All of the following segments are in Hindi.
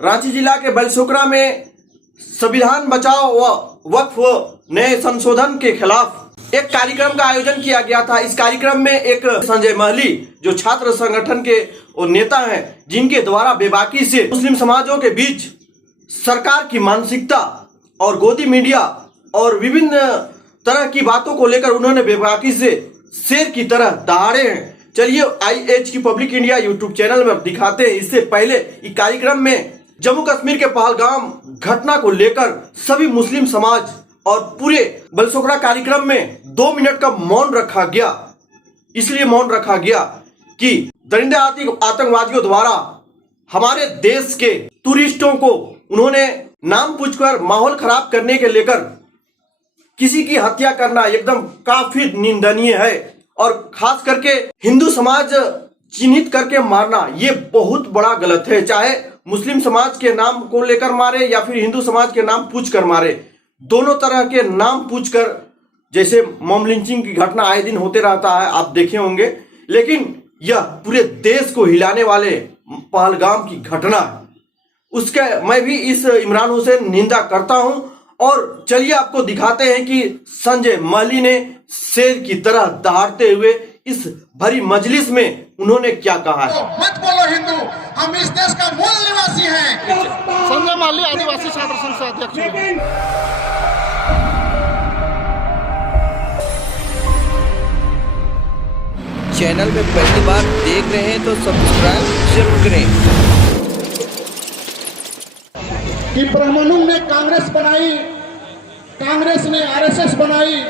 रांची जिला के बलसोकरा में संविधान बचाओ व वक्फ नए संशोधन के खिलाफ एक कार्यक्रम का आयोजन किया गया था। इस कार्यक्रम में एक संजय महली जो छात्र संगठन के नेता हैं, जिनके द्वारा बेबाकी से मुस्लिम समाजों के बीच सरकार की मानसिकता और गोदी मीडिया और विभिन्न तरह की बातों को लेकर उन्होंने बेबाकी से शेर की तरह दहाड़े हैं। चलिए IH की पब्लिक इंडिया यूट्यूब चैनल में दिखाते हैं। इससे पहले इस कार्यक्रम में जम्मू कश्मीर के पहलगाम घटना को लेकर सभी मुस्लिम समाज और पूरे बलसोकरा कार्यक्रम में 2 मिनट का मौन रखा गया। इसलिए मौन रखा गया कि दरिंदे आतंकवादियों द्वारा हमारे देश के टूरिस्टों को उन्होंने नाम पूछकर माहौल खराब करने के लेकर किसी की हत्या करना एकदम काफी निंदनीय है। और खास करके हिंदू समाज चिन्हित करके मारना ये बहुत बड़ा गलत है। चाहे मुस्लिम समाज के नाम को लेकर मारे या फिर हिंदू समाज के नाम पूछ कर मारे, दोनों तरह के नाम पूछकर, जैसे मॉब लिंचिंग की घटना आए दिन होते रहता है, आप देखे होंगे। लेकिन यह पूरे देश को हिलाने वाले पहलगाम की घटना है, उसके मैं भी इस इमरान हुसैन निंदा करता हूं। और चलिए आपको दिखाते हैं कि संजय महली ने शेर की तरह दहाड़ते हुए इस भरी मजलिस में उन्होंने क्या कहा है। मत बोलो हिंदू, हम इस देश का मूल निवासी हैं। संजय महली आदिवासी छात्र संघ से अध्यक्ष हैं। चैनल में पहली बार देख रहे हैं तो सब्सक्राइब जरूर करें। कि ब्राह्मणों ने कांग्रेस बनाई, कांग्रेस ने RSS बनाई,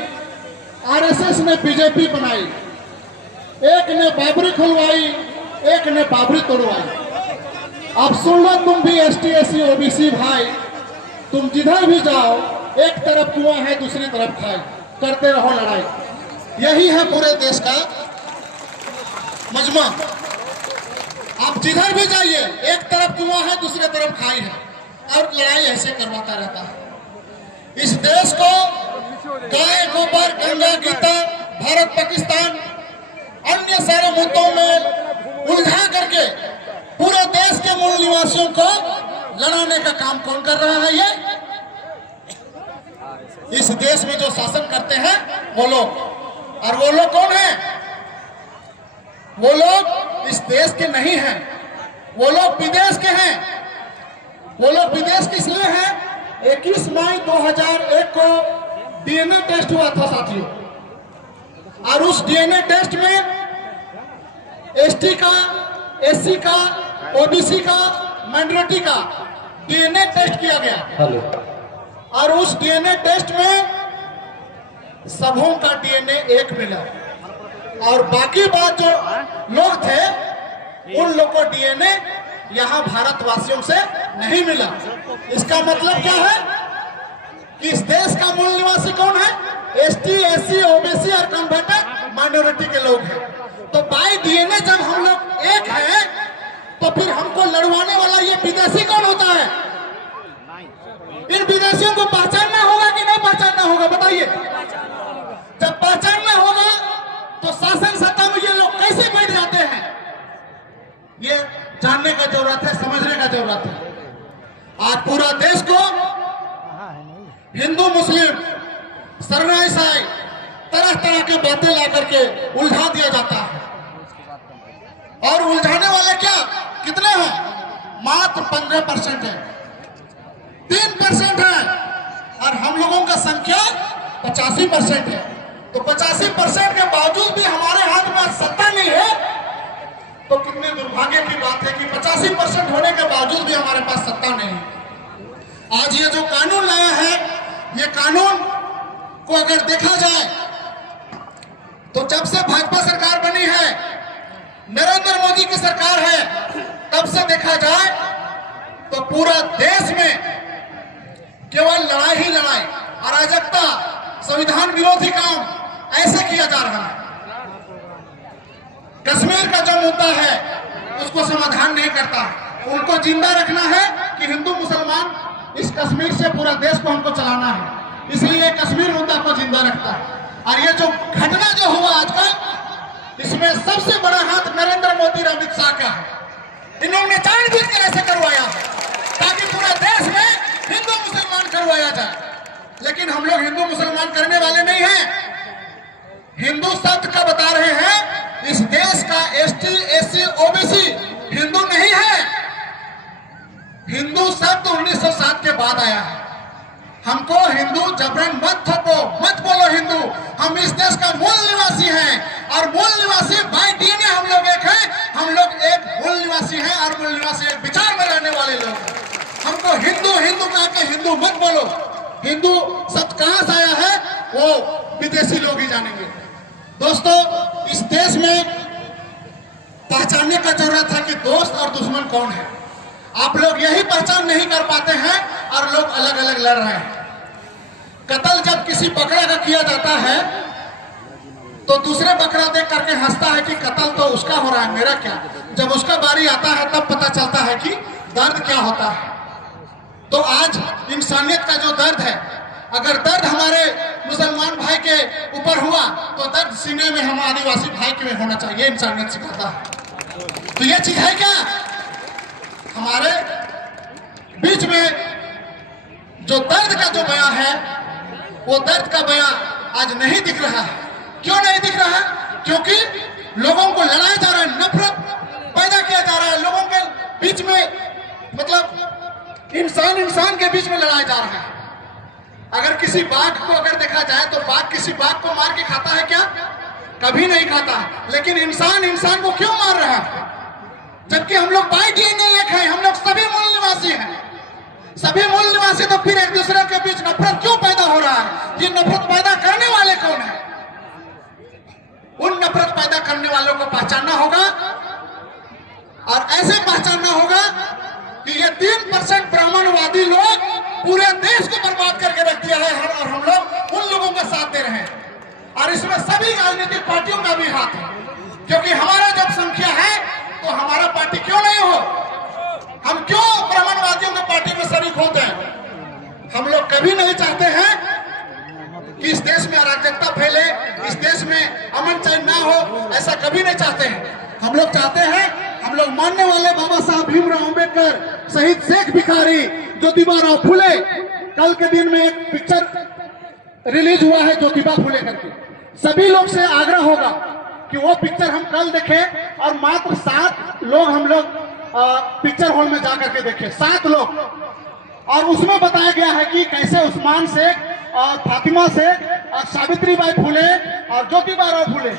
RSS ने BJP बनाई, एक ने बाबरी खुलवाई, एक ने बाबरी तोड़वाई। अब सुन लो तुम भी ST SC OBC भाई, तुम जिधर भी जाओ एक तरफ कुआं है दूसरी तरफ खाई, करते रहो लड़ाई। यही है पूरे देश का मजमा। आप जिधर भी जाइए एक तरफ कुआं है दूसरी तरफ खाई है और लड़ाई ऐसे करवाता रहता है। इस देश को गाय गोबर गंगा गीता भारत पाकिस्तान अन्य सारे मुद्दों में उलझा करके पूरे देश के मूल निवासियों को लड़ाने का काम कौन कर रहा है? ये इस देश में जो शासन करते हैं वो लोग। और वो लोग कौन है? वो लोग इस देश के नहीं हैं, वो लोग विदेश के हैं। वो लोग विदेश किस लिए हैं? 21 मई 2001 को DNA टेस्ट हुआ था साथियों, और उस DNA टेस्ट में ST का, SC का, OBC का, माइनॉरिटी का DNA टेस्ट किया गया। और उस DNA टेस्ट में सबों का DNA एक मिला और बाकी बात जो लोग थे उन लोग को DNA यहाँ भारतवासियों से नहीं मिला। इसका मतलब क्या है कि इस देश का मूल निवासी कौन है? ST SC OBC और कन्वर्टेड माइनॉरिटी के लोग हैं। तो बाय DNA जब हम लोग एक हैं तो फिर हमको लड़वाने वाला ये विदेशी कौन होता है? इन विदेशियों को पहचानना होगा कि नहीं पहचानना होगा? बताइए। जब पहचानना होगा तो शासन सत्ता में ये लोग कैसे बैठ जाते हैं, ये जानने का जरूरत है, समझने का जरूरत है। आज पूरा देश को हिंदू मुस्लिम सरना ईसाई तरह तरह की बातें ला करके उलझा दिया जाता है। और उलझाने वाले क्या कितने हैं? मात्र 15% है, 3% है। और हम लोगों का संख्या 85% है। तो 85% के बावजूद भी हमारे हाथ में सत्ता नहीं है, तो कितने दुर्भाग्य की बात है कि 85% होने के बावजूद भी हमारे पास सत्ता नहीं है। आज ये जो कानून लाया है, ये कानून को अगर देखा जाए तो जब से भाजपा सरकार बनी है, नरेंद्र मोदी की सरकार है, तब से देखा जाए तो पूरा देश में केवल लड़ाई ही लड़ाई, अराजकता, संविधान विरोधी काम ऐसे किया जा रहा है। कश्मीर का जो मुद्दा है उसको समाधान नहीं करता। उनको जिंदा रखना है कि हिंदू मुसलमान इस कश्मीर से पूरा देश को हमको चलाना है, इसलिए कश्मीर मुद्दा को जिंदा रखता है। और ये जो घटना जो हुआ आजकल, इसमें सबसे बड़ा हाथ नरेंद्र मोदी और अमित शाह का है। इन्होंने जानबूझकर ऐसे करवाया लेकिन हम लोग हिंदू मुसलमान करने वाले नहीं हैं। हिंदू शब्द का बता रहे हैं, इस देश का एसटी, एससी, ओबीसी हिंदू नहीं है। हिंदू शब्द 1907 के बाद आया है। हमको हिंदू जबरन मत थोपो, मत बोलो हिंदू। हम इस देश का मूल निवासी हैं और मूल निवासी बाय डीएनए हम लोग एक हैं। हम लोग एक मूल निवासी हैं और मूल निवासी एक विचार में रहने वाले लोग हैं। हमको हिंदू हिंदू कह के हिंदू मत बोलो। हिंदू शब्द कहां से आया है वो विदेशी लोग ही जानेंगे। दोस्तों, इस देश में पहचानने का जरूरत है कि दोस्त और दुश्मन कौन है। आप लोग यही पहचान नहीं कर पाते हैं और लोग अलग अलग लड़ रहे हैं। कत्ल जब किसी बकरा का किया जाता है तो दूसरे बकरा देख करके हंसता है कि कत्ल तो उसका हो रहा है, मेरा क्या। जब उसका बारी आता है तब पता चलता है कि दर्द क्या होता है। तो आज इंसानियत का जो दर्द है, अगर दर्द हमारे मुसलमान भाई के ऊपर हुआ तो दर्द सीने में हम आदिवासी भाई के में होना चाहिए। इंसानियत सिखाता है। तो ये चीज है क्या हमारे बीच में जो दर्द का जो बयां है, वो दर्द का बयां आज नहीं दिख रहा है। क्यों नहीं दिख रहा है? क्योंकि लोगों को लड़ाया जा रहा है, नफरत पैदा किया जा रहा है लोगों के बीच में, मतलब इंसान इंसान के बीच में लड़ाया जा रहा है। अगर किसी बाघ को अगर देखा जाए तो बाघ किसी बाघ को मार के खाता है क्या? कभी नहीं खाता। लेकिन इंसान इंसान को क्यों मार रहा है? जबकि हम लोग बाय डीएनए एक हैं, हम लोग सभी मूल निवासी हैं। सभी मूल निवासी, तो फिर एक दूसरे के बीच नफरत क्यों पैदा हो रहा है? ये नफरत पैदा करने वाले कौन है? उन नफरत पैदा करने वालों को पहचानना होगा और ऐसे पहचानना होगा कि ये 3% ब्राह्मणवादी लोग पूरे देश को बर्बाद करके रख दिया है और हम लोग उन लोगों का साथ दे रहे हैं। और इसमें सभी राजनीतिक पार्टियों का भी हाथ है, क्योंकि हमारा जब संख्या है तो हमारा पार्टी क्यों नहीं हो? हम क्यों ब्राह्मणवादियों के पार्टी में शरीक होते हैं? हम लोग कभी नहीं चाहते हैं कि इस देश में अराजकता फैले, इस देश में अमन चैन ना हो, ऐसा कभी नहीं चाहते हैं। हम लोग चाहते हैं, हम लोग मानने वाले बाबा साहब भीमराव अंबेडकर, शहीद शेख भिखारी, ज्योतिबा फुले। कल के दिन में एक पिक्चर रिलीज हुआ है ज्योतिबा फुले करके। सभी लोग से आग्रह होगा कि वो पिक्चर हम कल देखें और मात्र 7 लोग हम लोग पिक्चर हॉल में जाकर के देखें, 7 लोग। और उसमें बताया गया है कि कैसे उस्मान शेख और फातिमा शेख और सावित्रीबाई फुले और ज्योतिबा फुले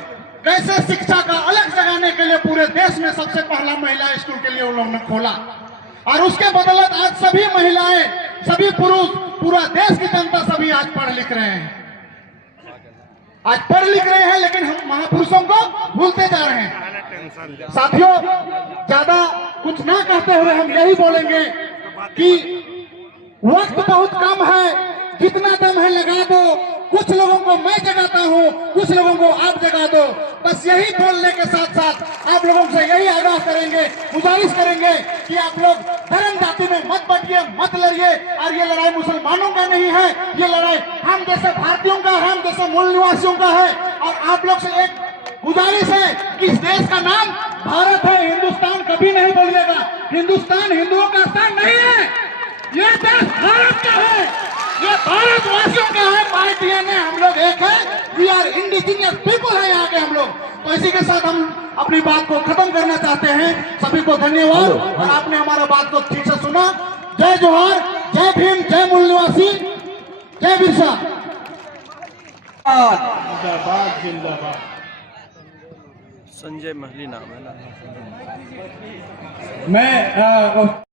कैसे शिक्षा का अलग जगाने के लिए पूरे देश में सबसे पहला महिला स्कूल के लिए उन्होंने खोला। और उसके बदौलत आज सभी महिलाएं, सभी पुरुष, पूरा देश की जनता सभी आज पढ़ लिख रहे हैं। आज पढ़ लिख रहे हैं, लेकिन हम महापुरुषों को भूलते जा रहे हैं। साथियों, ज्यादा कुछ ना कहते हुए हम यही बोलेंगे कि वक्त बहुत कम है, जितना दम है लगा दो। कुछ लोगों को मैं जगाता हूँ, कुछ लोगों को आप जगा दो। बस यही बोलने के साथ साथ आप लोगों से यही आग्रह करेंगे, गुजारिश करेंगे कि आप लोग धर्म जाति में मत बंटिए, मत लड़िए। और ये लड़ाई मुसलमानों का नहीं है, ये लड़ाई हम जैसे भारतीयों का है, हम जैसे मूल निवासियों का है। और आप लोग से एक गुजारिश है कि इस देश का नाम भारत है, हिंदुस्तान कभी नहीं बोलिएगा। हिंदुस्तान हिंदुओं का स्थान नहीं है, ये देश भारत का है, ये भारतवासियों का है। बाय डीएनए हम लोग एक है, वी आर इंडिजिनियस पीपल है यहाँ के हम लोग। तो इसी के साथ हम अपनी बात को खत्म करना चाहते हैं। सभी को धन्यवाद, और आपने हमारा बात को ठीक से सुना। जय जोहार, जय भीम, जय मूल निवासी, जय बिरसा। जिंदाबाद जिंदाबाद। संजय महली नाम है ना। मैं